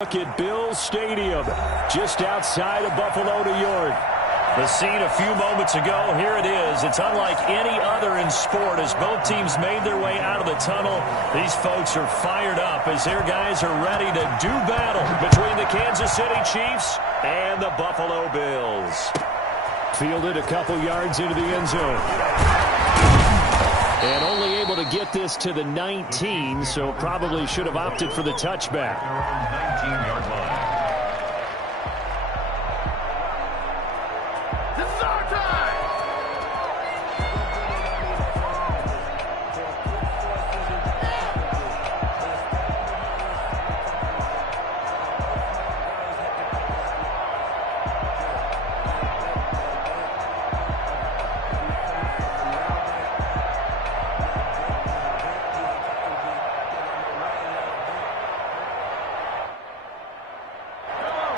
Look at Bills Stadium, just outside of Buffalo, New York. The scene a few moments ago, here it is. It's unlike any other in sport as both teams made their way out of the tunnel. These folks are fired up as their guys are ready to do battle between the Kansas City Chiefs and the Buffalo Bills. Fielded a couple yards into the end zone. And only able to get this to the 19, so probably should have opted for the touchback. 19-yard line.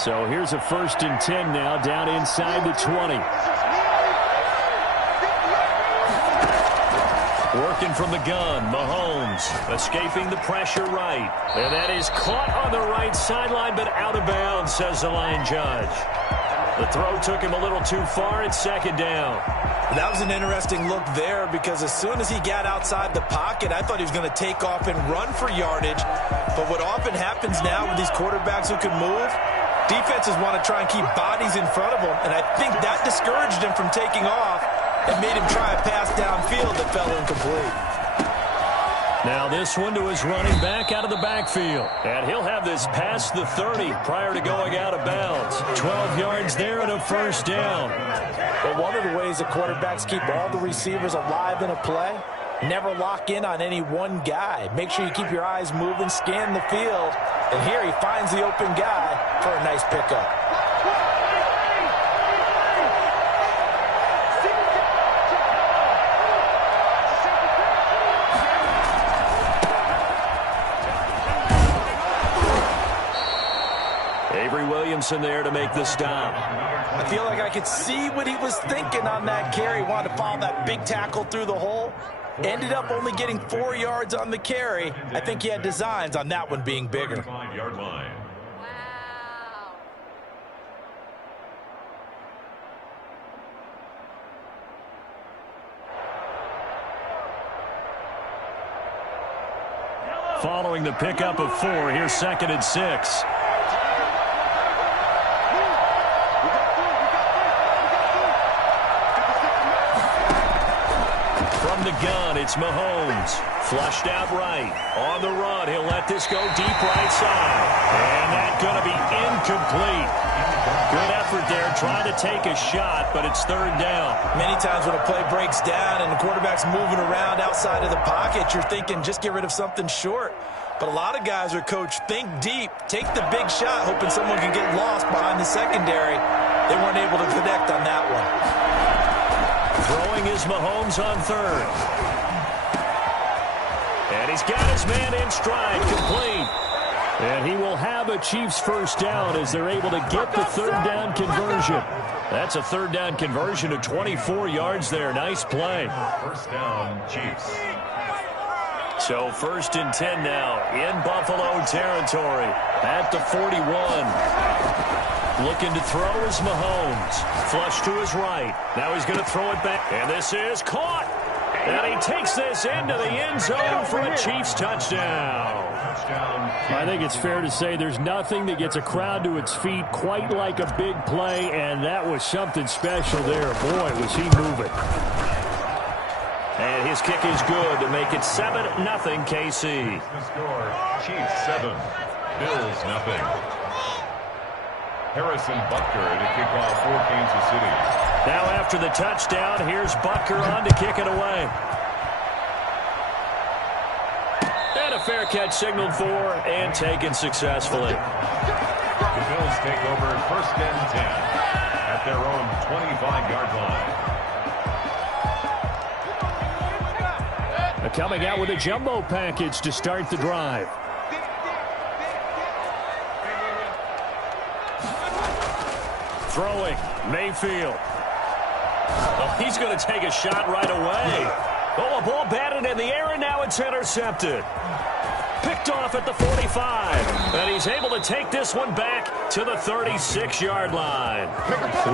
So here's a 1st and 10 now, down inside the 20. Working from the gun, Mahomes escaping the pressure right. And that is caught on the right sideline, but out of bounds, says the line judge. The throw took him a little too far. It's 2nd down. That was an interesting look there because as soon as he got outside the pocket, I thought he was going to take off and run for yardage. But what often happens now with these quarterbacks who can move, defenses want to try and keep bodies in front of them, and I think that discouraged him from taking off and made him try a pass downfield that fell incomplete. Now this one to his running back out of the backfield. And he'll have this past the 30 prior to going out of bounds. 12 yards there and a 1st down. But one of the ways the quarterbacks keep all the receivers alive in a play, never lock in on any one guy. Make sure you keep your eyes moving, scan the field. And here he finds the open guy for a nice pickup. Avery Williamson there to make the stop. I feel like I could see what he was thinking on that carry. Wanted to follow that big tackle through the hole. Ended up only getting 4 yards on the carry. I think he had designs on that one being bigger. 5-yard line. Following the pickup of 4, here's 2nd and 6. From the gun, it's Mahomes. Flushed out right. On the run, he'll let this go deep right side. And that's going to be incomplete. Good effort there, trying to take a shot, but it's 3rd down. Many times when a play breaks down and the quarterback's moving around outside of the pocket, you're thinking just get rid of something short. But a lot of guys are coached, think deep, take the big shot, hoping someone can get lost behind the secondary. They weren't able to connect on that one. Throwing is Mahomes on 3rd. And he's got his man in stride, complete. And he will have a Chiefs 1st down as they're able to get the 3rd down conversion. That's a 3rd down conversion of 24 yards there. Nice play. 1st down, Chiefs. So 1st and 10 now in Buffalo territory at the 41. Looking to throw is Mahomes. Flush to his right. Now he's going to throw it back. And this is caught. And he takes this into the end zone for a Chiefs touchdown. I think it's fair to say there's nothing that gets a crowd to its feet quite like a big play, and that was something special there. Boy, was he moving. And his kick is good to make it 7-0 KC. The score, Chiefs 7, Bills 0. Harrison Butker to kick off for Kansas City. Now after the touchdown, here's Butker on to kick it away. And a fair catch signaled for and taken successfully. The Bills take over 1st and 10 at their own 25-yard line. Coming out with a jumbo package to start the drive. Throwing, Mayfield. Oh, he's going to take a shot right away. Oh, a ball batted in the air, and now it's intercepted. Picked off at the 45. And he's able to take this one back to the 36-yard line.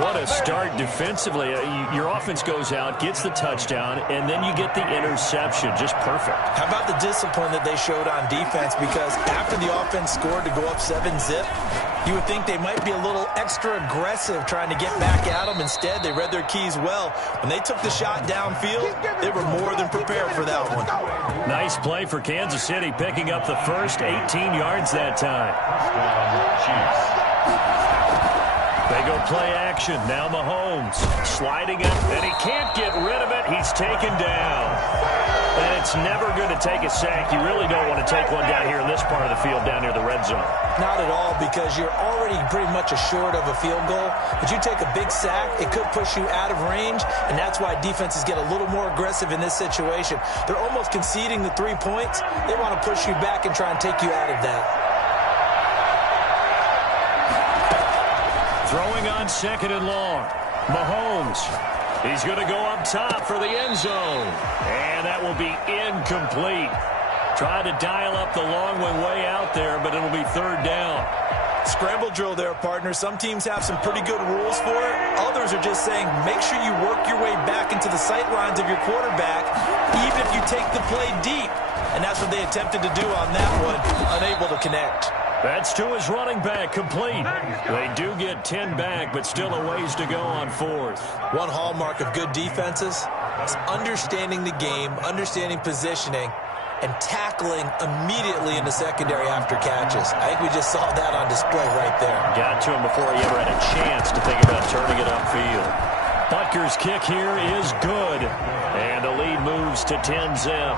What a start defensively. Your offense goes out, gets the touchdown, and then you get the interception. Just perfect. How about the discipline that they showed on defense? Because after the offense scored to go up 7-zip, you would think they might be a little extra aggressive trying to get back at them. Instead, they read their keys well. When they took the shot downfield, they were more than prepared for that one. Nice play for Kansas City, picking up the first 18 yards that time. They go play action. Now Mahomes sliding up, and he can't get rid of it. He's taken down. And it's never good to take a sack. You really don't want to take one down here in this part of the field down near the red zone. Not at all, because you're already pretty much assured of a field goal. But you take a big sack, it could push you out of range, and that's why defenses get a little more aggressive in this situation. They're almost conceding the 3 points. They want to push you back and try and take you out of that. Throwing on 2nd and long. Mahomes. He's going to go up top for the end zone. And that will be incomplete. Trying to dial up the long one way out there, but it'll be 3rd down. Scramble drill there, partner. Some teams have some pretty good rules for it. Others are just saying, make sure you work your way back into the sight lines of your quarterback, even if you take the play deep. And that's what they attempted to do on that one, unable to connect. That's to his running back, complete. They do get 10 back, but still a ways to go on 4th. One hallmark of good defenses is understanding the game, understanding positioning, and tackling immediately in the secondary after catches. I think we just saw that on display right there. Got to him before he ever had a chance to think about turning it upfield. Butker's kick here is good, and the lead moves to 10-zip.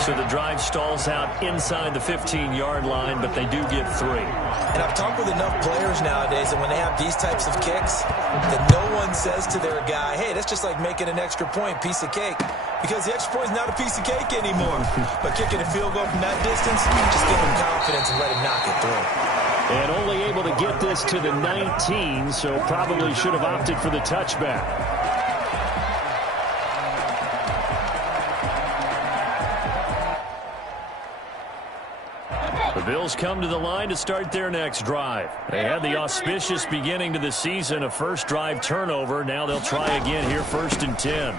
So the drive stalls out inside the 15-yard line, but they do get 3. And I've talked with enough players nowadays that when they have these types of kicks, that no one says to their guy, hey, that's just like making an extra point, piece of cake. Because the extra point is not a piece of cake anymore. But kicking a field goal from that distance, just give him confidence and let him knock it through. And only able to get this to the 19, so probably should have opted for the touchback. The Bills come to the line to start their next drive. They had the auspicious beginning to the season, a first drive turnover. Now they'll try again here, 1st and 10. And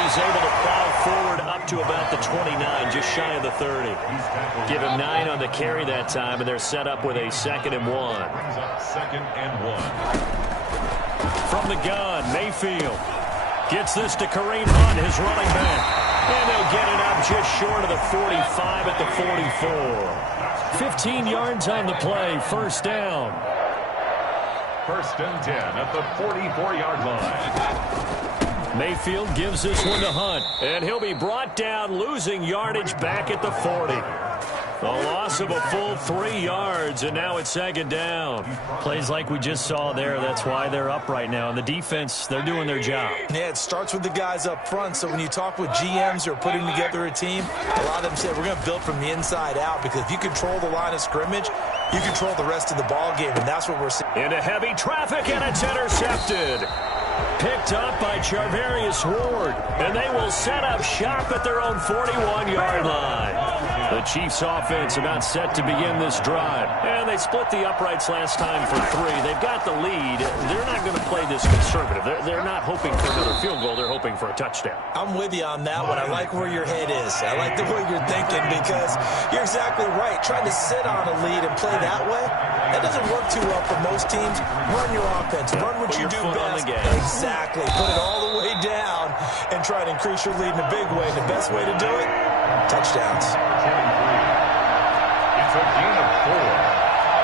he's able to plow forward up to about the 29, just shy of the 30. Give him 9 on the carry that time, and they're set up with a 2nd and 1. 2nd and 1. From the gun, Mayfield gets this to Kareem Hunt, his running back. And they'll get it up just short of the 45 at the 44. 15 yards on the play, 1st down. 1st and 10 at the 44-yard line. Mayfield gives this one to Hunt, and he'll be brought down, losing yardage back at the 40. A loss of a full 3 yards, and now it's 2nd down. Plays like we just saw there. That's why they're up right now. And the defense, they're doing their job. Yeah, it starts with the guys up front. So when you talk with GMs who are putting together a team, a lot of them say we're going to build from the inside out, because if you control the line of scrimmage, you control the rest of the ball game, and that's what we're seeing. Into heavy traffic, and it's intercepted. Picked up by Charvarius Ward, and they will set up shop at their own 41-yard line. The Chiefs offense about set to begin this drive. And they split the uprights last time for 3. They've got the lead. They're not going to play this conservative. They're not hoping for another field goal. They're hoping for a touchdown. I'm with you on that one. I like where your head is. I like the way you're thinking, because you're exactly right. Trying to sit on a lead and play that way, that doesn't work too well for most teams. Run your offense. Run what you do best. Exactly. Put it all the way down and try to increase your lead in a big way. The best way to do it, touchdowns. It's a gain of 4,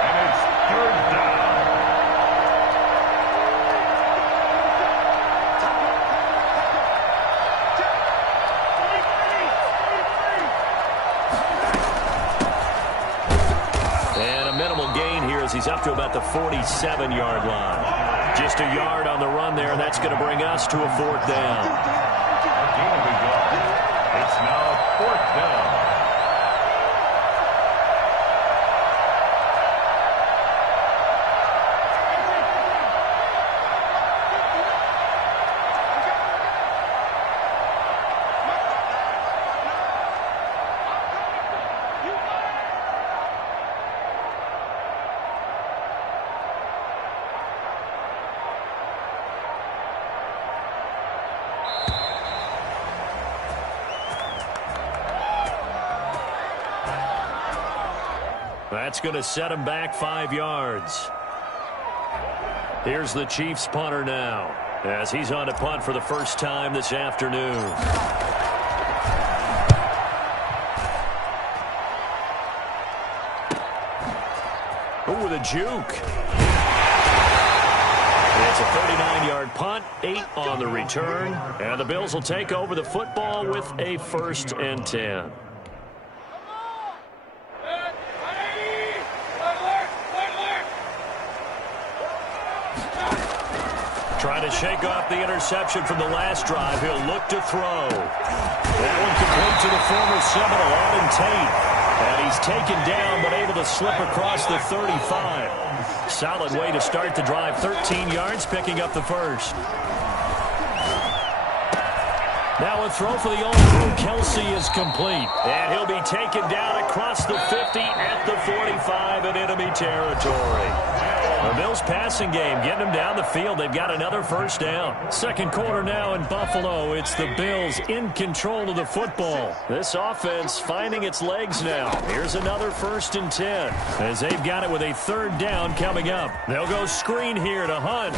and it's 3rd down. And a minimal gain here as he's up to about the 47-yard line. Just a yard on the run there, and that's going to bring us to a 4th down. A gain of a yard. It's now 4th down. That's going to set him back 5 yards. Here's the Chiefs punter now, as he's on to punt for the first time this afternoon. Ooh, with a juke. It's a 39-yard punt, 8 on the return, and the Bills will take over the football with a 1st and 10. Trying to shake off the interception from the last drive. He'll look to throw. That one complete to the former Seminole, Auden Tate. And he's taken down but able to slip across the 35. Solid way to start the drive. 13 yards, picking up the first. Now a throw for the old crew. Kelsey is complete. And he'll be taken down across the 50 at the 45 in enemy territory. The Bills passing game, getting them down the field. They've got another first down. Second quarter now in Buffalo. It's the Bills in control of the football. This offense finding its legs now. Here's another 1st and 10 as they've got it with a 3rd down coming up. They'll go screen here to Hunt.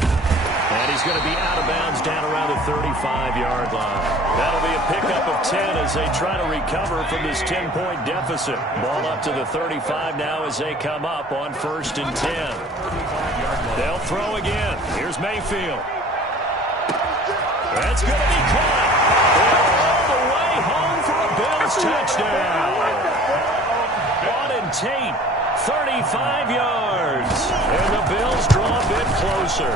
And he's going to be out of bounds down around the 35-yard line. That'll be a pickup of 10 as they try to recover from this 10-point deficit. Ball up to the 35 now as they come up on 1st and 10. They'll throw again. Here's Mayfield. That's going to be caught. All the way home for a Bills touchdown. Auden Tate, 35 yards. And the Bills draw a bit closer.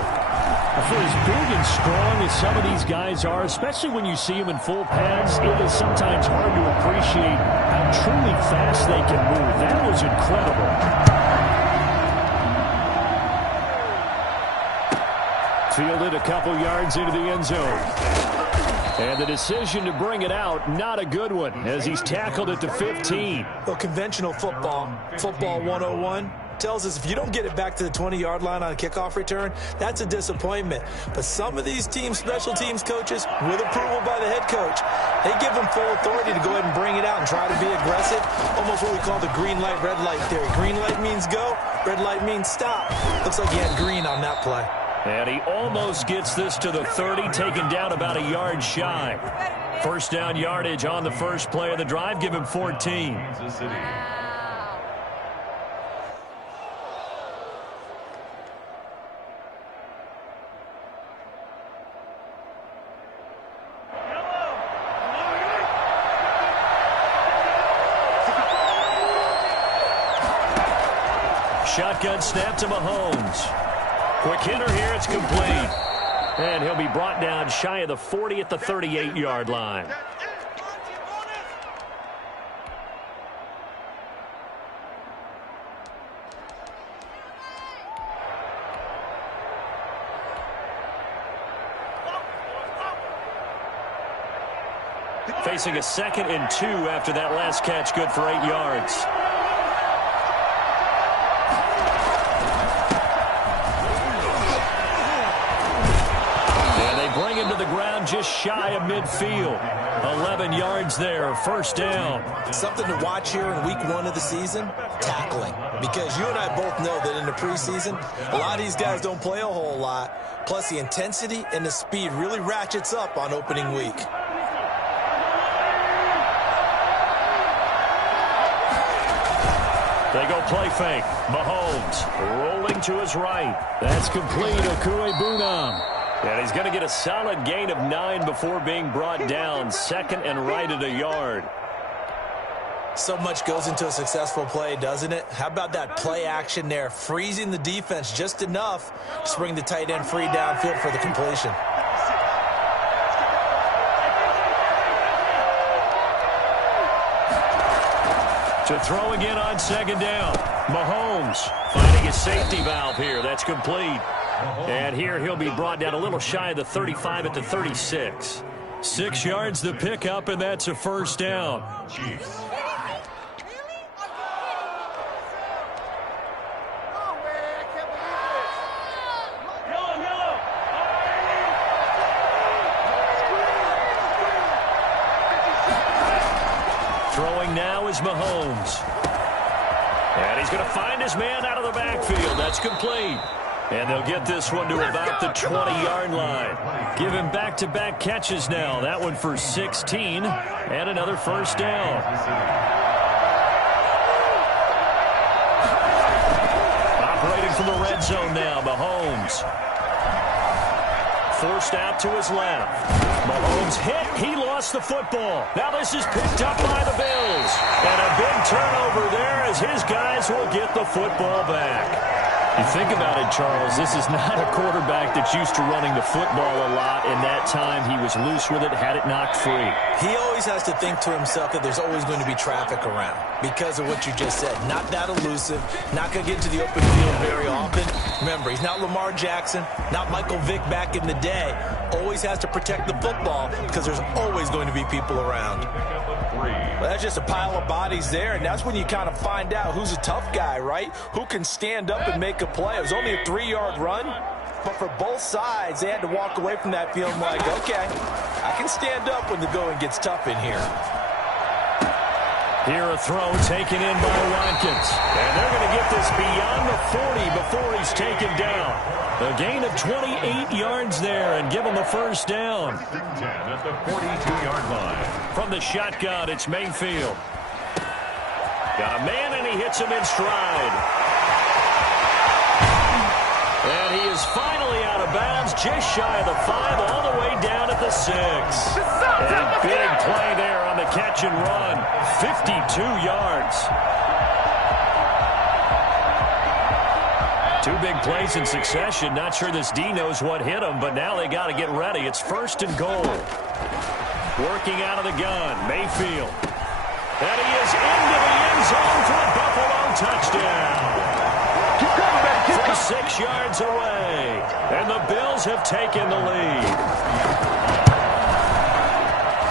For as big and strong as some of these guys are, especially when you see them in full pads, it is sometimes hard to appreciate how truly fast they can move. That was incredible. Fielded a couple yards into the end zone. And the decision to bring it out, not a good one, as he's tackled at the 15. Well, conventional football 101, tells us if you don't get it back to the 20-yard line on a kickoff return, that's a disappointment. But some of these team special teams coaches, with approval by the head coach, they give them full authority to go ahead and bring it out and try to be aggressive, almost what we call the green light, red light theory. Green light means go, red light means stop. Looks like he had green on that play. And he almost gets this to the 30, taken down about a yard shy. First down yardage on the first play of the drive. Give him 14. Shotgun snap to Mahomes. Quick hitter here, it's complete. And he'll be brought down shy of the 40 at the 38-yard line. Facing a 2nd and 2 after that last catch, good for 8 yards. Bring him to the ground just shy of midfield. 11 yards there, first down. Something to watch here in week 1 of the season, tackling. Because you and I both know that in the preseason, a lot of these guys don't play a whole lot. Plus the intensity and the speed really ratchets up on opening week. They go play fake. Mahomes rolling to his right. That's complete. Okuegbunam. And he's going to get a solid gain of 9 before being brought down. 2nd and right at a yard. So much goes into a successful play, doesn't it? How about that play action there? Freezing the defense just enough to bring the tight end free downfield for the completion. To throw again on 2nd down. Mahomes finding a safety valve here. That's complete. And here he'll be brought down a little shy of the 35 at the 36. 6 yards the pickup, and that's a first down. Throwing now is Mahomes. And he's going to find his man out of the backfield. That's complete. And they'll get this one to about the 20-yard line. Give him back-to-back catches now. That one for 16 and another first down. Operating from the red zone now, Mahomes. Forced out to his left. Mahomes hit. He lost the football. Now this is picked up by the Bills. And a big turnover there as his guys will get the football back. You think about it, Charles, this is not a quarterback that's used to running the football a lot, and that time he was loose with it, had it knocked free. He always has to think to himself that there's always going to be traffic around because of what you just said. Not that elusive, not going to get into the open field very often. Remember, he's not Lamar Jackson, not Michael Vick back in the day. Always has to protect the football because there's always going to be people around. Well, that's just a pile of bodies there, and that's when you kind of find out who's a tough guy, right? Who can stand up and make a play. It was only a 3-yard run, but for both sides, they had to walk away from that feeling like, okay, I can stand up when the going gets tough in here. Here a throw taken in by Watkins. And they're going to get this beyond the 40 before he's taken down. A gain of 28 yards there and give him the first down. 10 at the 42-yard line. From the shotgun, it's Mayfield. Got a man, and he hits him in stride. And he is finally out of bounds, just shy of the 5, all the way down at the 6. And big play there on the catch and run. 52 yards. 2 big plays in succession. Not sure this D knows what hit him, but now they got to get ready. It's first and goal. Working out of the gun, Mayfield. And he is into the end zone for a Buffalo touchdown. 6 yards away. And the Bills have taken the lead.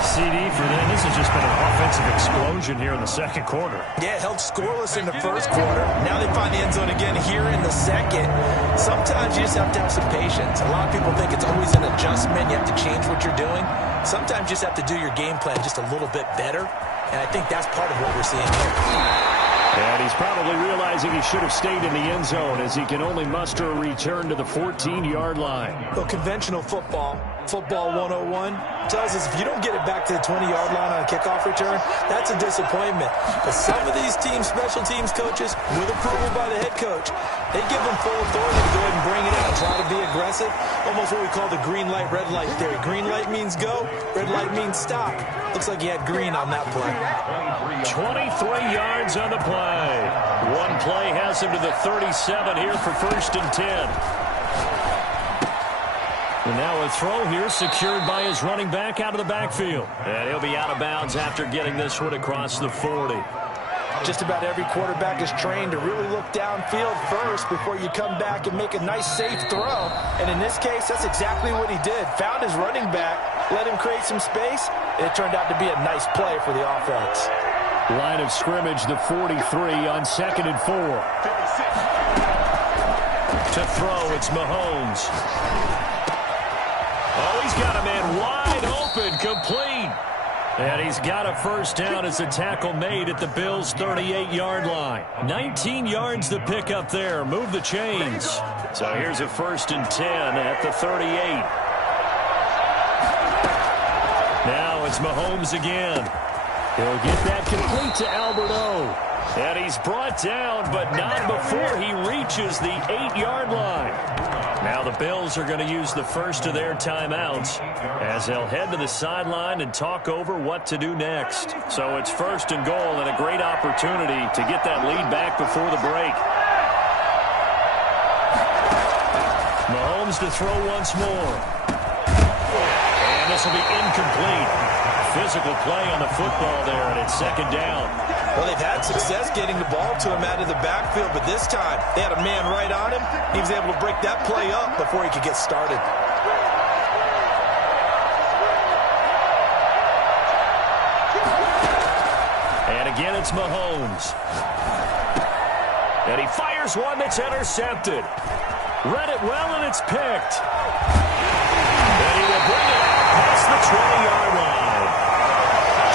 CD for them. This has just been an offensive explosion here in the second quarter. Yeah, held scoreless in the first quarter. Now they find the end zone again here in the second. Sometimes you just have to have some patience. A lot of people think it's always an adjustment. You have to change what you're doing. Sometimes you just have to do your game plan just a little bit better. And I think that's part of what we're seeing here. And he's probably realizing he should have stayed in the end zone as he can only muster a return to the 14-yard line. Well, conventional football 101, tells us if you don't get it back to the 20-yard line on a kickoff return, that's a disappointment. But some of these teams, special teams coaches, with approval by the head coach, they give them full authority to go ahead and bring it out, try to be aggressive, almost what we call the green light, red light theory. Green light means go, red light means stop. Looks like he had green on that play. 23 yards on the play. One play has him to the 37 here for first and 10. And now a throw here secured by his running back out of the backfield. And he'll be out of bounds after getting this one across the 40. Just about every quarterback is trained to really look downfield first before you come back and make a nice, safe throw. And in this case, that's exactly what he did. Found his running back, let him create some space, and it turned out to be a nice play for the offense. Line of scrimmage, the 43 on 2nd and 4. To throw, it's Mahomes. Oh, he's got a man wide open, complete. And he's got a first down as a tackle made at the Bills' 38-yard line. 19 yards to pick up there. Move the chains. So here's a first and 10 at the 38. Now it's Mahomes again. He'll get that complete to Albert O. And he's brought down, but not before he reaches the 8-yard line. Now the Bills are going to use the first of their timeouts as they'll head to the sideline and talk over what to do next. So it's first and goal and a great opportunity to get that lead back before the break. Mahomes to throw once more. And this will be incomplete. Physical play on the football there, and it's second down. Well, they've had success getting the ball to him out of the backfield, but this time they had a man right on him. He was able to break that play up before he could get started. And again, it's Mahomes. And he fires one that's intercepted. Read it well, and it's picked. And he will bring it out past the 20-yard line.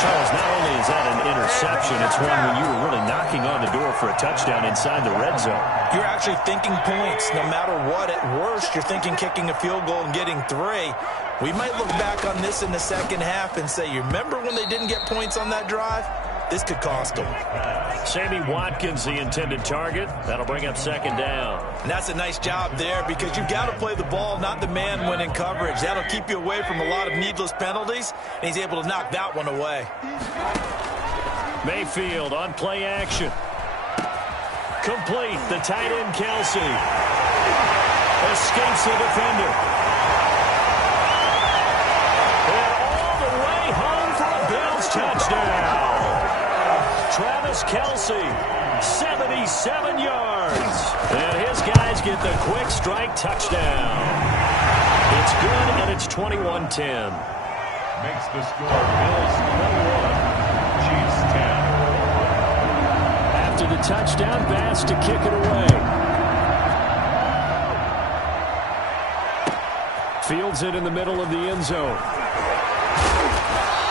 Charles, not only is that an interception, it's one when you were really knocking on the door for a touchdown inside the red zone. You're actually thinking points no matter what. At worst, you're thinking kicking a field goal and getting 3. We might look back on this in the second half and say, you remember when they didn't get points on that drive? This could cost them. Sammy Watkins, the intended target. That'll bring up second down. And that's a nice job there because you've got to play the ball, not the man when in coverage. That'll keep you away from a lot of needless penalties, and he's able to knock that one away. Mayfield on play action. Complete. The tight end, Kelsey. Escapes the defender. And all the way home for a Bills touchdown. Travis Kelce, 77 yards. And his guys get the quick strike touchdown. It's good, and it's 21-10. Makes the score Bills 21, Chiefs 10. After the touchdown, Bass to kick it away. Fields it in the middle of the end zone.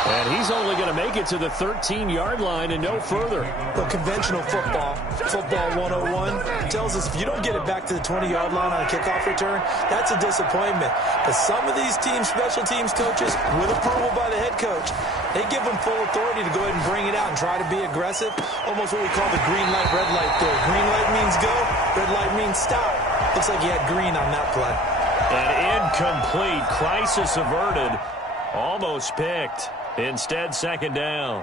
And he's only going to make it to the 13-yard line and no further. Well, conventional football 101, tells us if you don't get it back to the 20-yard line on a kickoff return, that's a disappointment. But some of these teams, special teams coaches, with approval by the head coach, they give them full authority to go ahead and bring it out and try to be aggressive. Almost what we call the green light, red light theory. Green light means go, red light means stop. Looks like he had green on that play. An incomplete. Crisis averted. Almost picked. Instead, second down.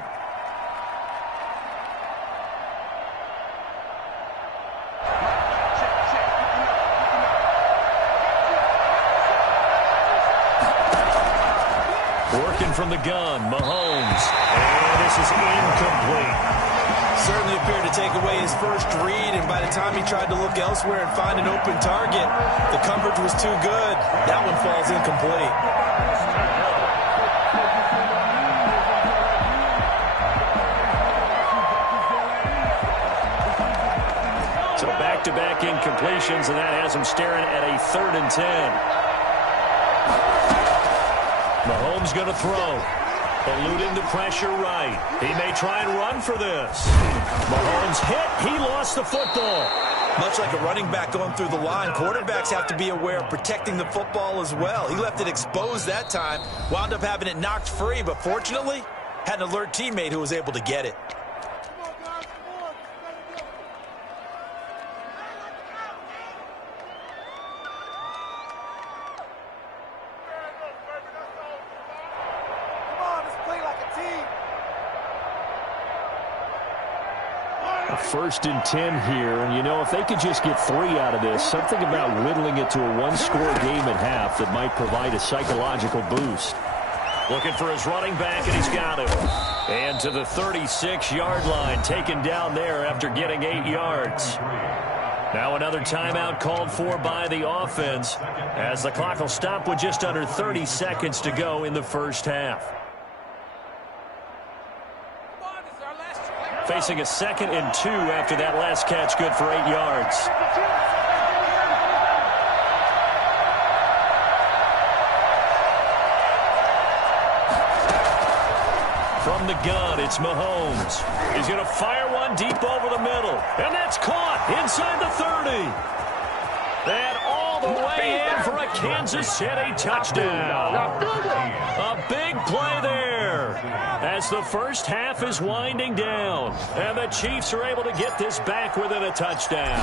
Working from the gun, Mahomes. And this is incomplete. Certainly appeared to take away his first read, and by the time he tried to look elsewhere and find an open target, the coverage was too good. That one falls incomplete. So back-to-back incompletions, and that has him staring at a 3rd and 10. Mahomes going to throw. Eluding the pressure right. He may try and run for this. Mahomes hit. He lost the football. Much like a running back going through the line, quarterbacks have to be aware of protecting the football as well. He left it exposed that time, wound up having it knocked free, but fortunately, had an alert teammate who was able to get it. First and 10 here, and you know, if they could just get 3 out of this, something about whittling it to a one-score game at half that might provide a psychological boost. Looking for his running back, and he's got him. And to the 36-yard line, taken down there after getting 8 yards. Now another timeout called for by the offense, as the clock will stop with just under 30 seconds to go in the first half. Facing a 2nd and 2 after that last catch, good for 8 yards. From the gun, it's Mahomes. He's going to fire one deep over the middle. And that's caught inside the 30. And all the way in for a Kansas City touchdown. A big play there as the first half is winding down. And the Chiefs are able to get this back within a touchdown.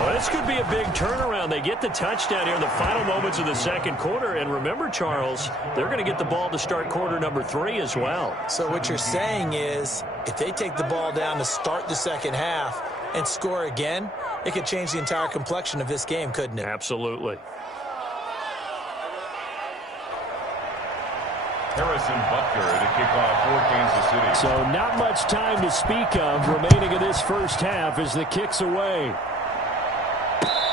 Well, this could be a big turnaround. They get the touchdown here in the final moments of the second quarter. And remember, Charles, they're going to get the ball to start quarter number 3 as well. So what you're saying is, if they take the ball down to start the second half and score again, it could change the entire complexion of this game, couldn't it? Absolutely. Harrison Butker to kick off for Kansas City. So not much time to speak of remaining in this first half as the kick's away.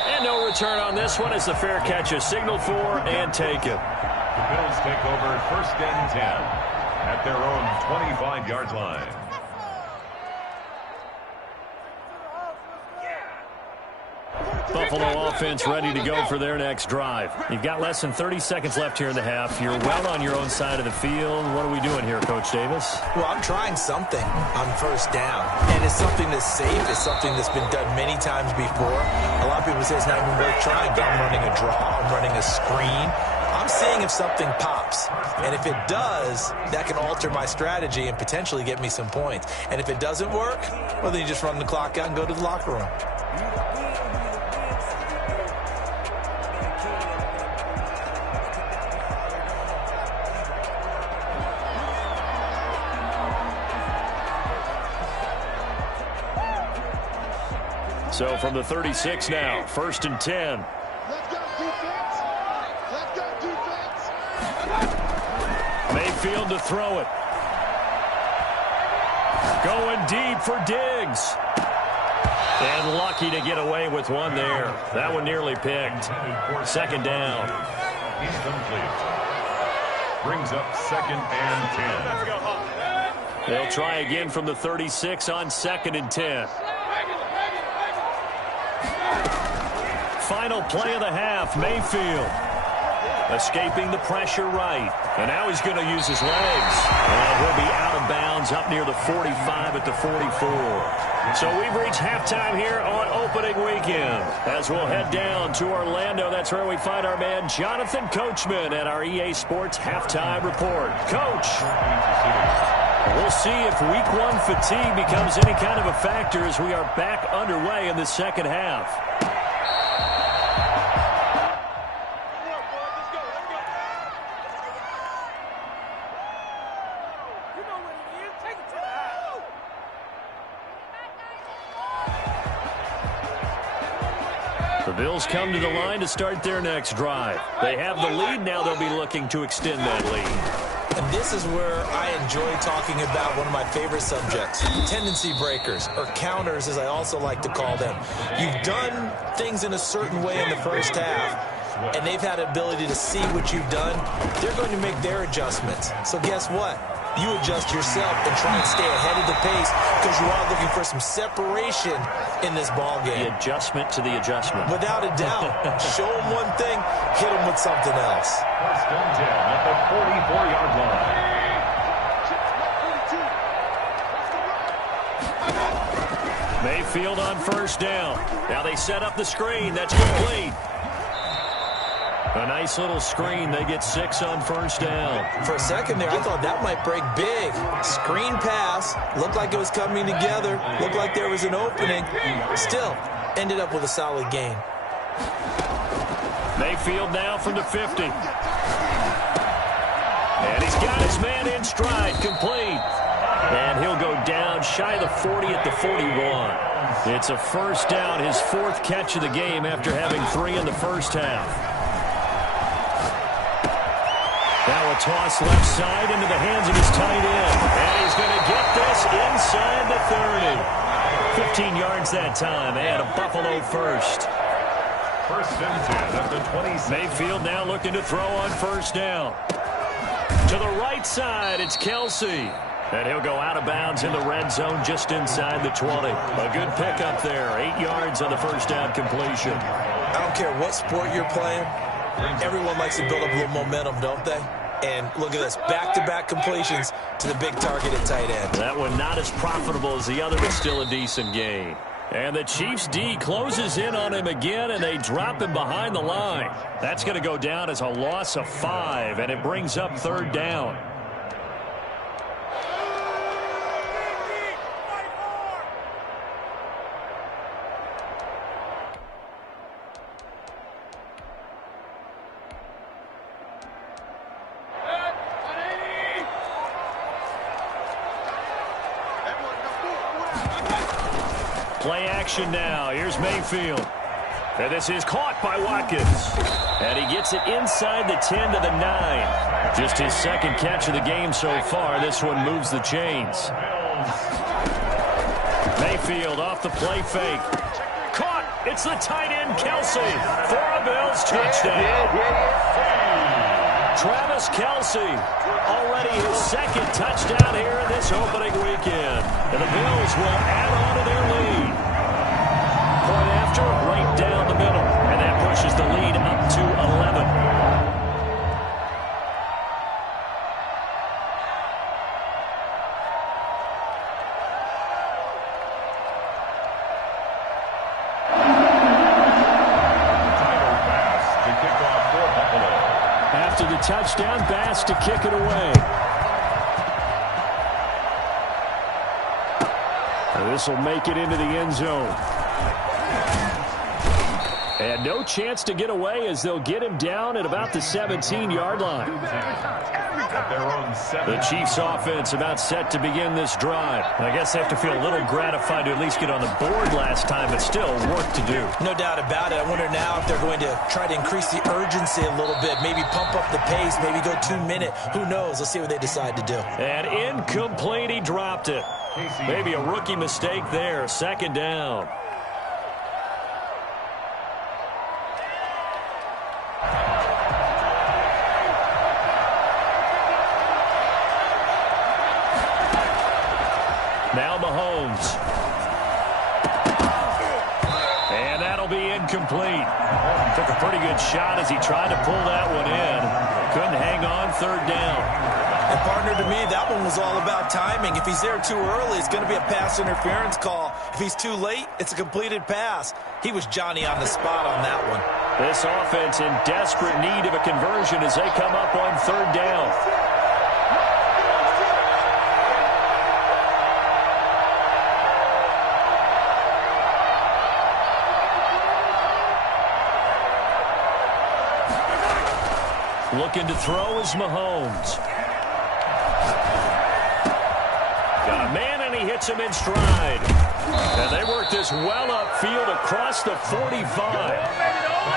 And no return on this one as the fair catch is signaled for and taken. The Bills take over 1st and 10 at their own 25-yard line. Buffalo offense ready to go for their next drive. You've got less than 30 seconds left here in the half. You're well on your own side of the field. What are we doing here, Coach Davis? Well, I'm trying something on first down, and it's something that's safe. It's something that's been done many times before. A lot of people say it's not even worth trying. But I'm running a draw. I'm running a screen. I'm seeing if something pops. And if it does, that can alter my strategy and potentially get me some points. And if it doesn't work, well, then you just run the clock out and go to the locker room. So from the 36 now, 1st and 10. Let's go, defense. Let's go, defense. Mayfield to throw it. Going deep for Diggs. And lucky to get away with one there. That one nearly picked. 2nd down. He's complete. Brings up 2nd and 10. They'll try again from the 36 on 2nd and 10. Final play of the half, Mayfield. Escaping the pressure right. And now he's going to use his legs. And he'll be out of bounds up near the 45 at the 44. So we've reached halftime here on opening weekend. As we'll head down to Orlando, that's where we find our man Jonathan Coachman at our EA Sports Halftime Report. Coach, we'll see if Week 1 fatigue becomes any kind of a factor as we are back underway in the second half. The Bills come to the line to start their next drive. They have the lead. Now they'll be looking to extend that lead. And this is where I enjoy talking about one of my favorite subjects, tendency breakers, or counters as I also like to call them. You've done things in a certain way in the first half, and they've had an ability to see what you've done. They're going to make their adjustments. So guess what? You adjust yourself and try and stay ahead of the pace because you are looking for some separation in this ball game. The adjustment to the adjustment. Without a doubt. Show them one thing, hit them with something else. 1st and 10 at the 44-yard line. Mayfield on 1st down. Now they set up the screen. That's complete. A nice little screen. They get 6 on 1st down. For a second there, I thought that might break big. Screen pass. Looked like it was coming together. Looked like there was an opening. Still, ended up with a solid gain. Mayfield now from the 50. And he's got his man in stride. Complete. And he'll go down shy of the 40 at the 41. It's a 1st down, his 4th catch of the game after having 3 in the first half. Now a toss left side into the hands of his tight end. And he's going to get this inside the 30. 15 yards that time, and a Buffalo first. 1st and 10 at the 26. Mayfield now looking to throw on 1st down. To the right side, it's Kelsey. And he'll go out of bounds in the red zone just inside the 20. A good pickup there. 8 yards on the 1st down completion. I don't care what sport you're playing. Everyone likes to build up a little momentum, don't they? And look at this, back-to-back completions to the big target at tight end. That one not as profitable as the other, but still a decent gain. And the Chiefs' D closes in on him again, and they drop him behind the line. That's going to go down as a loss of 5, and it brings up 3rd down. Play action now. Here's Mayfield. And this is caught by Watkins. And he gets it inside the 10 to the 9. Just his 2nd catch of the game so far. This one moves the chains. Mayfield off the play fake. Caught. It's the tight end, Kelsey, for a Bills touchdown. Travis Kelsey, already his 2nd touchdown here in this opening weekend. And the Bills will add on to their lead. Point after, right down the middle. touchdown. Bass to kick it away. This will make it into the end zone. And no chance to get away as they'll get him down at about the 17-yard line. The Chiefs offense about set to begin this drive. I guess they have to feel a little gratified to at least get on the board last time, but still work to do. No doubt about it. I wonder now if they're going to try to increase the urgency a little bit, maybe pump up the pace, maybe go 2-minute. Who knows? Let's see what they decide to do. And incomplete, he dropped it. Maybe a rookie mistake there. Second down. Now Mahomes. And that'll be incomplete. Took a pretty good shot as he tried to pull that one in. Couldn't hang on. Third down. And partner, to me, that one was all about timing. If he's there too early, it's going to be a pass interference call. If he's too late, it's a completed pass. He was Johnny on the spot on that one. This offense in desperate need of a conversion as they come up on third down. Looking to throw is Mahomes. Got a man, and he hits him in stride. And they work this well upfield across the 45.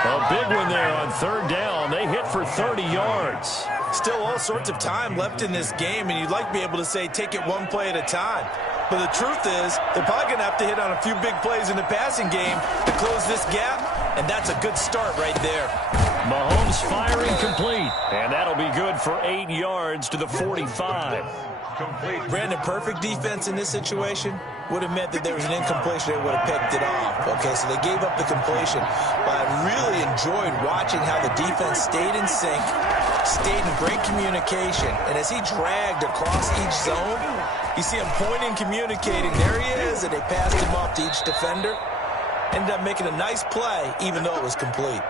A big one there on third down. They hit for 30 yards. Still all sorts of time left in this game, and you'd like to be able to say take it one play at a time. But the truth is, they're probably going to have to hit on a few big plays in the passing game to close this gap, and that's a good start right there. Mahomes firing complete, and that'll be good for 8 yards to the 45. Brandon, perfect defense in this situation would have meant that there was an incompletion. They would have picked it off. Okay, so they gave up the completion. But I really enjoyed watching how the defense stayed in sync, stayed in great communication. And as he dragged across each zone, you see him pointing, communicating. There he is, and they passed him off to each defender. Ended up making a nice play, even though it was complete.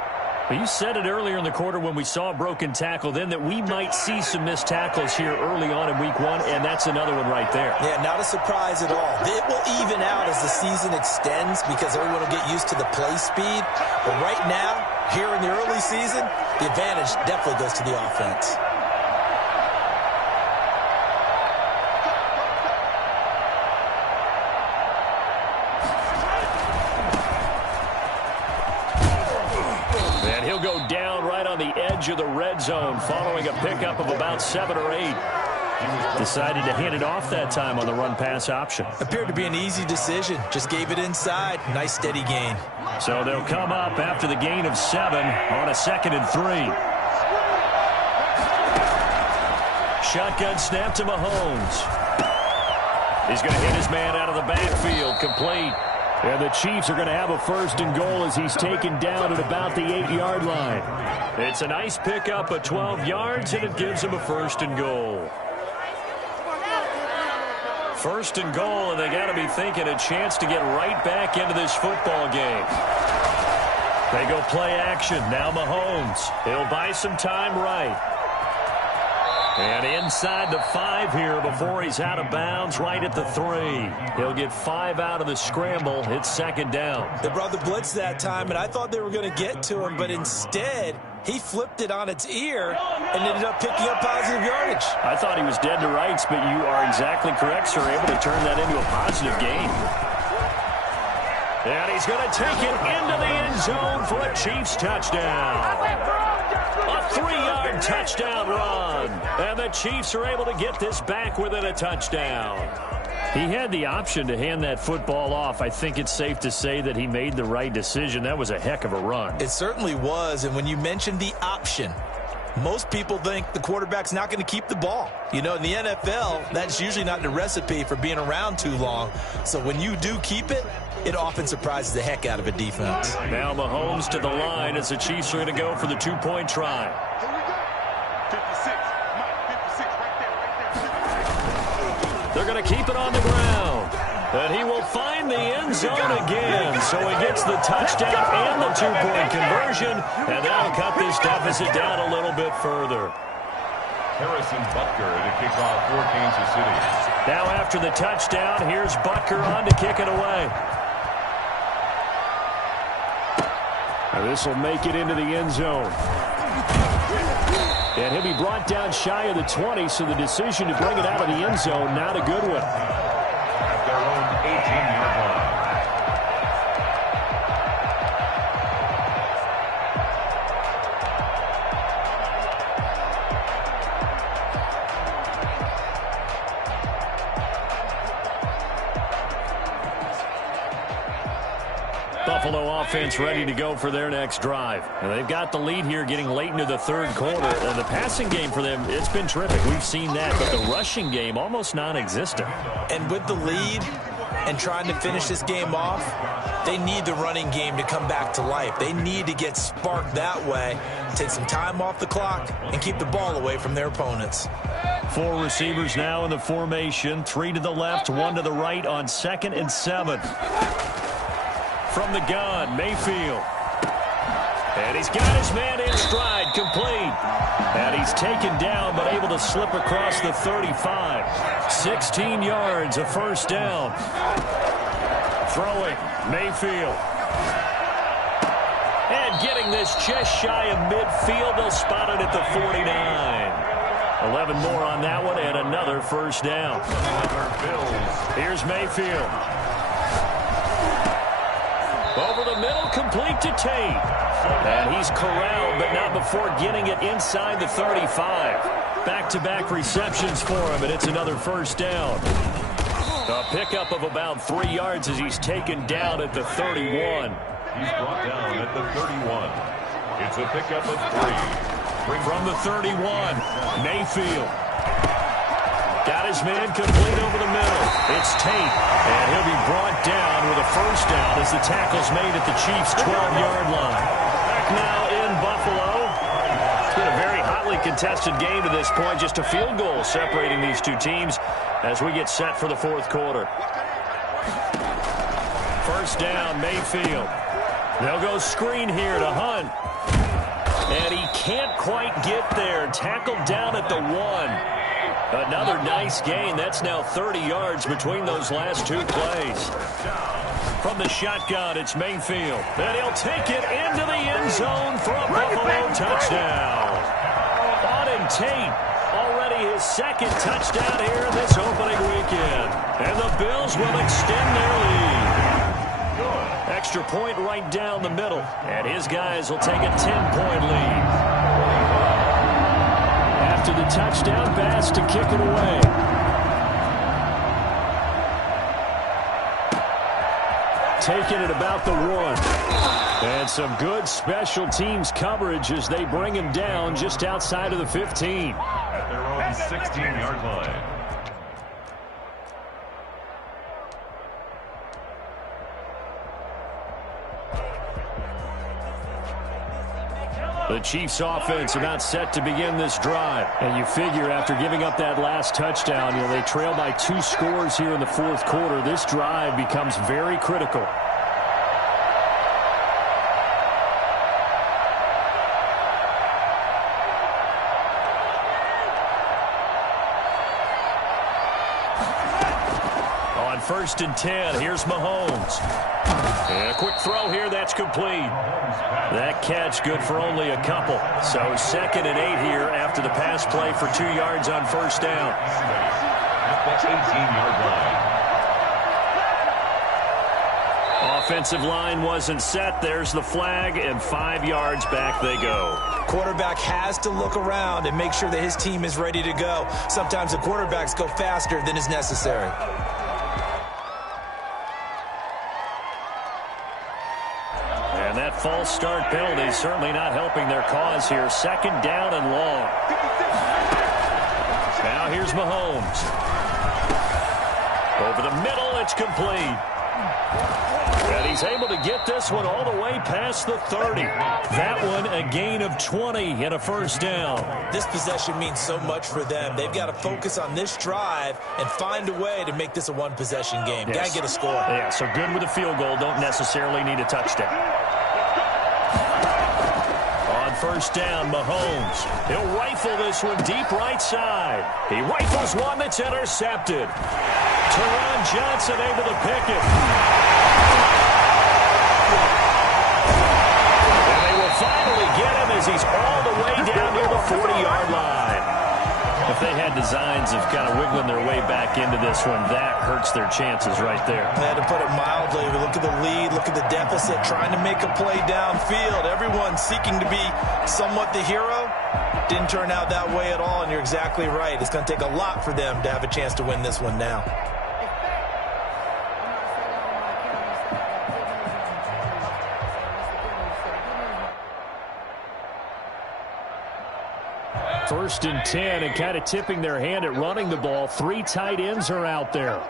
Well, you said it earlier in the quarter when we saw a broken tackle then that we might see some missed tackles here early on in week one, and that's another one right there. Yeah, not a surprise at all. It will even out as the season extends because everyone will get used to the play speed. But right now, here in the early season, the advantage definitely goes to the offense. He'll go down right on the edge of the red zone following a pickup of about 7 or 8. Decided to hand it off that time on the run-pass option. Appeared to be an easy decision. Just gave it inside. Nice steady gain. So they'll come up after the gain of 7 on a 2nd and 3. Shotgun snap to Mahomes. He's going to hit his man out of the backfield. Complete. And the Chiefs are going to have a 1st and goal as he's taken down at about the 8-yard line. It's a nice pickup of 12 yards, and it gives him a 1st and goal. 1st and goal, and they got to be thinking a chance to get right back into this football game. They go play action. Now Mahomes. He'll buy some time right. And inside the 5 here before he's out of bounds, right at the 3. He'll get 5 out of the scramble. It's 2nd down. They brought the blitz that time, and I thought they were going to get to him, but instead, he flipped it on its ear and ended up picking up positive yardage. I thought he was dead to rights, but you are exactly correct, sir. Able to turn that into a positive gain. And he's going to take it into the end zone for a Chiefs touchdown. A 3-yard touchdown run. And the Chiefs are able to get this back within a touchdown. He had the option to hand that football off. I think it's safe to say that he made the right decision. That was a heck of a run. It certainly was. And when you mentioned the option, most people think the quarterback's not going to keep the ball. You know, in the NFL, that's usually not the recipe for being around too long. So when you do keep it, it often surprises the heck out of a defense. Now Mahomes to the line as the Chiefs are going to go for the 2-point try. They're going to keep it on the ground. And he will find the end zone again. So he gets the touchdown and the 2-point conversion. And that'll cut this deficit down a little bit further. Harrison Butker to kick off for Kansas City. Now after the touchdown, here's Butker on to kick it away. This will make it into the end zone. And he'll be brought down shy of the 20, so the decision to bring it out of the end zone, not a good one. At their own 18-yard line. Buffalo offense ready to go for their next drive. And they've got the lead here getting late into the third quarter. And the passing game for them, it's been terrific. We've seen that, but the rushing game almost non-existent. And with the lead and trying to finish this game off, they need the running game to come back to life. They need to get sparked that way, take some time off the clock, and keep the ball away from their opponents. 4 receivers now in the formation. 3 to the left, 1 to the right on 2nd and 7. From the gun, Mayfield. And he's got his man in stride, complete. And he's taken down, but able to slip across the 35. 16 yards, a first down. Throwing, Mayfield. And getting this just shy of midfield. They'll spot it at the 49. 11 more on that one, and another first down. Here's Mayfield. Over the middle, complete to Tate. And he's corralled, but not before getting it inside the 35. Back-to-back receptions for him, and it's another first down. A pickup of about 3 yards as he's taken down at the 31. He's brought down at the 31. It's a pickup of 3. From the 31, Mayfield. Got his man complete over the middle. It's Tate, and he'll be brought down with a first down as the tackle's made at the Chiefs' 12-yard line. Back now in Buffalo. It's been a very hotly contested game to this point. Just a field goal separating these two teams as we get set for the fourth quarter. First down, Mayfield. They'll go screen here to Hunt. And he can't quite get there. Tackled down at the 1. Another nice gain. That's now 30 yards between those last 2 plays. From the shotgun, it's Mayfield. And he'll take it into the end zone for a Buffalo touchdown. Auden Tate, already his 2nd touchdown here in this opening weekend. And the Bills will extend their lead. Extra point right down the middle. And his guys will take a 10-point lead. After the touchdown, Bass to kick it away. Taking it about the 1. And some good special teams coverage as they bring him down just outside of the 15. At their own 16-yard line. The Chiefs offense about set to begin this drive. And you figure after giving up that last touchdown, they trail by 2 scores here in the fourth quarter. This drive becomes very critical. On 1st and 10, here's Mahomes. And a quick throw here, that's complete. That catch good for only a couple. So 2nd and 8 here after the pass play for 2 yards on first down. At the 18-yard line. Offensive line wasn't set. There's the flag, and 5 yards back they go. Quarterback has to look around and make sure that his team is ready to go. Sometimes the quarterbacks go faster than is necessary. And that false start penalty certainly not helping their cause here. 2nd down and long. Now here's Mahomes. Over the middle, it's complete. And he's able to get this one all the way past the 30. That one a gain of 20 and a first down. This possession means so much for them. They've got to focus on this drive and find a way to make this a one-possession game. Yes. Got to get a score. Yeah, so good with a field goal. Don't necessarily need a touchdown. On first down. Mahomes. He'll rifle this one deep right side. He rifles one that's intercepted. Teron Johnson able to pick it. And they will finally get him as he's all the way down near the 40-yard line. If they had designs of kind of wiggling their way back into this one, that hurts their chances right there. They had to put it mildly. Look at the lead, look at the deficit, trying to make a play downfield. Everyone seeking to be somewhat the hero. Didn't turn out that way at all, and you're exactly right. It's going to take a lot for them to have a chance to win this one now. First and 10, and kind of tipping their hand at running the ball. 3 tight ends are out there.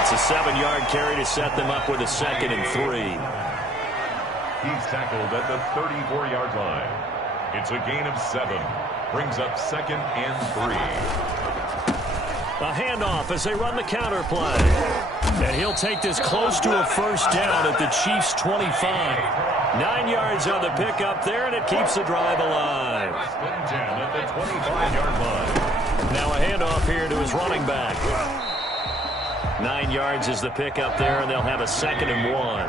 It's a 7-yard carry to set them up with a 2nd and 3. He's tackled at the 34-yard line. It's a gain of 7. Brings up 2nd and 3. A handoff as they run the counter play. And he'll take this close to a first down at the Chiefs' 25. 9 yards on the pickup there, and it keeps the drive alive. First and 10 at the 25-yard line. Now a handoff here to his running back. 9 yards is the pickup there, and they'll have a 2nd and 1.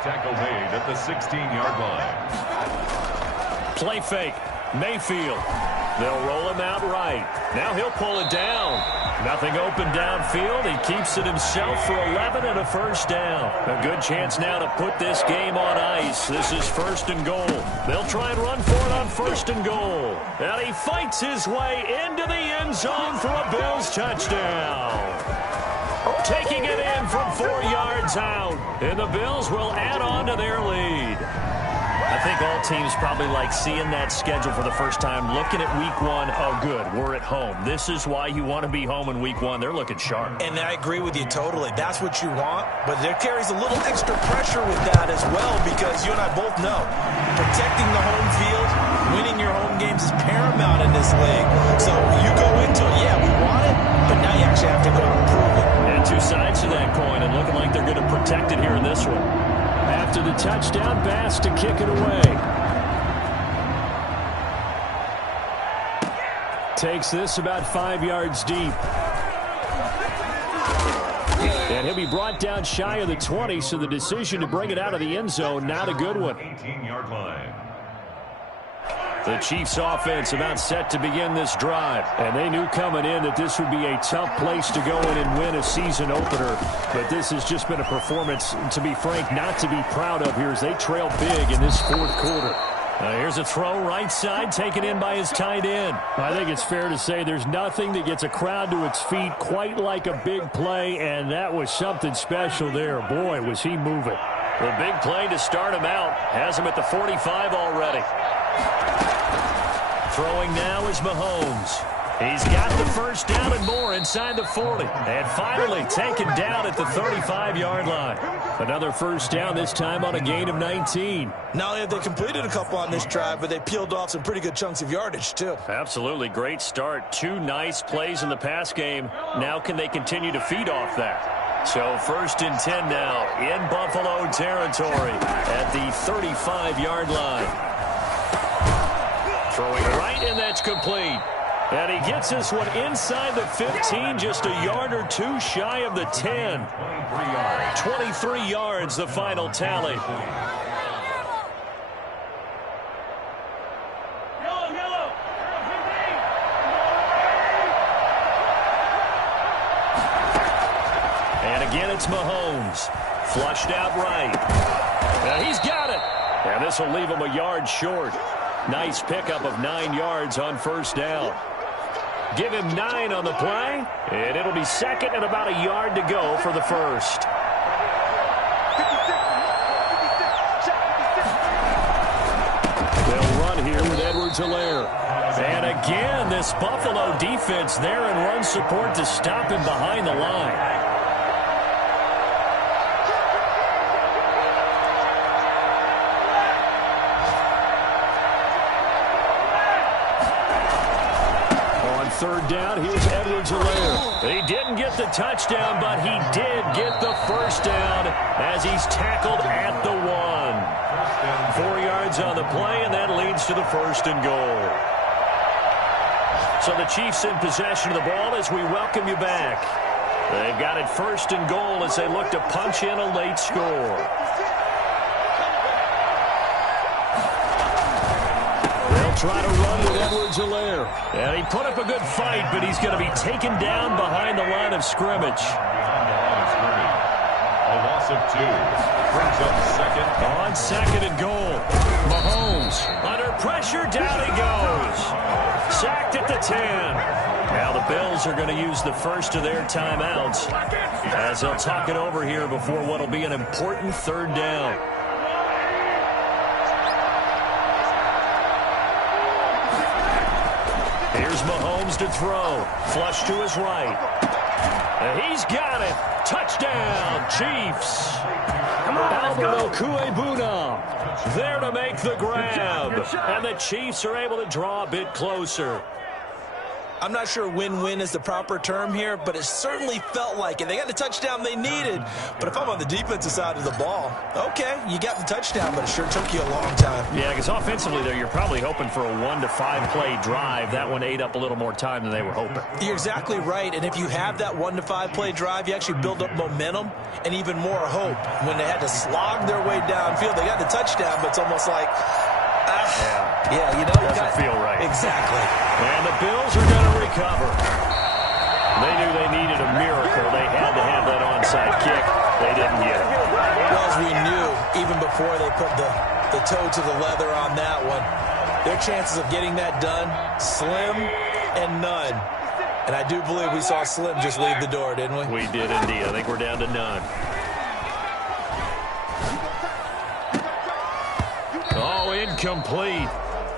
Tackle made at the 16-yard line. Play fake. Mayfield. They'll roll him out right. Now he'll pull it down. Nothing open downfield. He keeps it himself for 11 and a first down. A good chance now to put this game on ice. This is 1st and goal. They'll try and run for it on 1st and goal. And he fights his way into the end zone for a Bills touchdown. Taking it in from 4 yards out. And the Bills will add on to their lead. I think all teams probably like seeing that schedule for the first time, looking at week 1. Oh, good, we're at home. This is why you want to be home in week 1. They're looking sharp. And I agree with you totally. That's what you want, but there carries a little extra pressure with that as well, because you and I both know protecting the home field, winning your home games is paramount in this league. So you go into it, yeah, we want it, but now you actually have to go out and prove it. And 2 sides to that coin, and looking like they're going to protect it here in this one. After the touchdown, Bass to kick it away. Takes this about 5 yards deep. And he'll be brought down shy of the 20, so the decision to bring it out of the end zone, not a good one. 18-yard line. The Chiefs offense about set to begin this drive. And they knew coming in that this would be a tough place to go in and win a season opener. But this has just been a performance, to be frank, not to be proud of here as they trail big in this 4th quarter. Here's a throw right side taken in by his tight end. I think it's fair to say there's nothing that gets a crowd to its feet quite like a big play, and that was something special there. Boy, was he moving. The big play to start him out. Has him at the 45 already. Throwing now is Mahomes. He's got the first down and more inside the 40. And finally taken down at the 35-yard line. Another first down, this time on a gain of 19. Not only have they completed a couple on this drive, but they peeled off some pretty good chunks of yardage, too. Absolutely. Great start. 2 nice plays in the pass game. Now can they continue to feed off that? So 1st and 10 now in Buffalo territory at the 35-yard line. Throwing right, and that's complete. And he gets this one inside the 15, just a yard or 2 shy of the 10. 23 yards, the final tally. And again, it's Mahomes. Flushed out right. And he's got it. And this will leave him a yard short. Nice pickup of 9 yards on first down. Give him 9 on the play, and it'll be 2nd and about a yard to go for the first. They'll run here with Edwards-Helaire. And again, this Buffalo defense there in run support to stop him behind the line. third down. Here's Edwards-Helaire. He didn't get the touchdown, but he did get the first down as he's tackled at the 1. 4 yards on the play, and that leads to the 1st and goal. So the Chiefs in possession of the ball as we welcome you back. They've got it 1st and goal as they look to punch in a late score. They'll try to run with Edwards-Helaire. And he put up a good fight, but he's going to be taken down behind the line of scrimmage. A loss of 2. Brings up 2nd. On 2nd and goal. Mahomes under pressure. Down he goes. Sacked at the 10. Now the Bills are going to use the first of their timeouts as they'll talk it over here before what will be an important 3rd down. Here's Mahomes to throw. Flush to his right. And he's got it. Touchdown, Chiefs. Albert Okwuegbunam There to make the grab. And the Chiefs are able to draw a bit closer. I'm not sure win-win is the proper term here, but it certainly felt like it. They got the touchdown they needed, but if I'm on the defensive side of the ball, okay, you got the touchdown, but it sure took you a long time. Yeah, because offensively there, you're probably hoping for a 1 to 5 play drive. That one ate up a little more time than they were hoping. You're exactly right, and if you have that 1 to 5 play drive, you actually build up momentum and even more hope. When they had to slog their way downfield, they got the touchdown, but it's almost like, yeah, you know, doesn't feel right. Exactly. And the Bills are going to recover. They knew they needed a miracle. They had to have that onside kick. They didn't get it. Well, as we knew, even before they put the toe to the leather on that one, their chances of getting that done, slim and none. And I do believe we saw Slim just leave the door, didn't we? We did indeed. I think we're down to none. Oh, incomplete.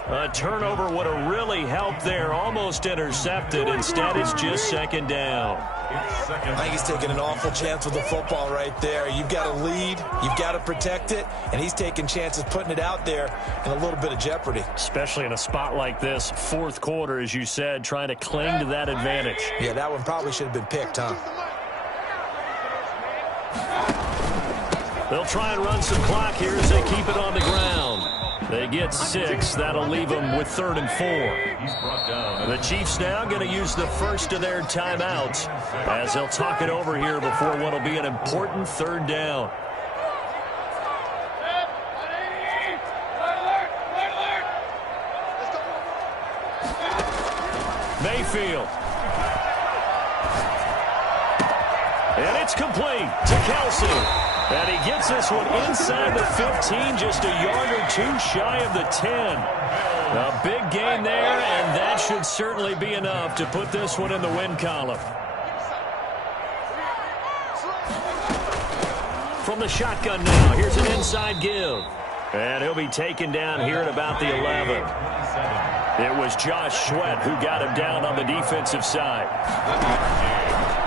A turnover would have really helped there. Almost intercepted. Instead, it's just 2nd down. I think he's taking an awful chance with the football right there. You've got to lead. You've got to protect it. And he's taking chances putting it out there in a little bit of jeopardy. Especially in a spot like this, 4th quarter, as you said, trying to cling to that advantage. Yeah, that one probably should have been picked, huh? They'll try and run some clock here as they keep it on the ground. They get 6. That'll leave them with 3rd and 4. The Chiefs now going to use the first of their timeouts as they'll talk it over here before what will be an important 3rd down. Mayfield. And it's complete to Kelsey. And he gets this one inside the 15, just a yard or 2 shy of the 10. A big gain there, and that should certainly be enough to put this one in the win column. From the shotgun now, here's an inside give. And he'll be taken down here at about the 11. It was Josh Sweat who got him down on the defensive side.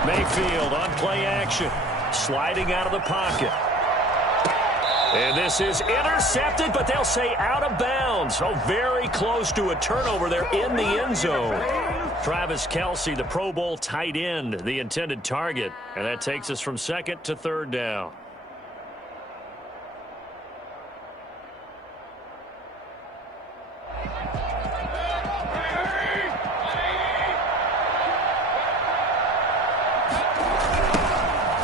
Mayfield on play action. Sliding out of the pocket. And this is intercepted, but they'll say out of bounds. Oh, very close to a turnover there in the end zone. Travis Kelce, the Pro Bowl tight end, the intended target. And that takes us from 2nd to 3rd down.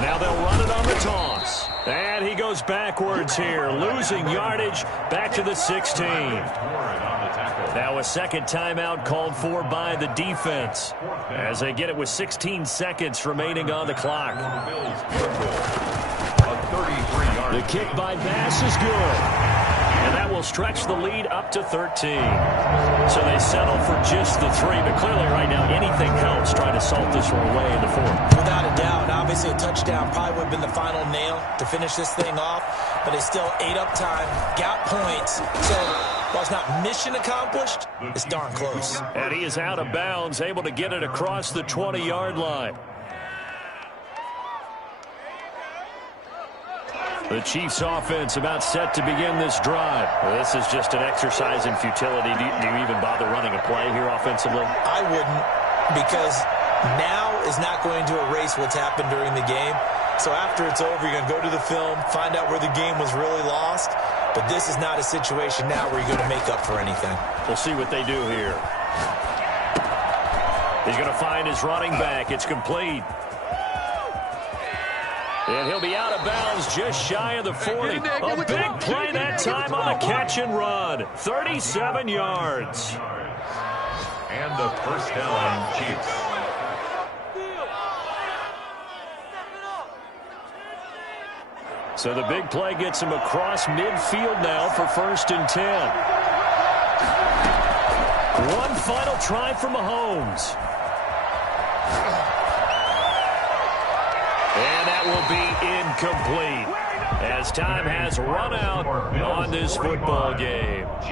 Now they'll run it on the toss. And he goes backwards here, losing yardage back to the 16. Now a 2nd timeout called for by the defense as they get it with 16 seconds remaining on the clock. The kick by Bass is good. And that will stretch the lead up to 13. So they settle for just the 3. But clearly right now anything helps trying to salt this one away in the 4th. Without a doubt. Obviously a touchdown probably would have been the final nail to finish this thing off. But they still ate up time, got points. So while it's not mission accomplished, it's darn close. And he is out of bounds, able to get it across the 20-yard line. The Chiefs offense about set to begin this drive. Well, this is just an exercise in futility. Do you even bother running a play here offensively? I wouldn't. because now is not going to erase what's happened during the game. So after it's over, you're going to go to the film, find out where the game was really lost. But this is not a situation now where you're going to make up for anything. We'll see what they do here. He's going to find his running back. It's complete. And he'll be out of bounds just shy of the 40. A big play that time on the catch and run. 37 yards. And the first down, Chiefs. So the big play gets him across midfield now for 1st and 10. One final try for Mahomes. And that will be incomplete as time has run out on this football game.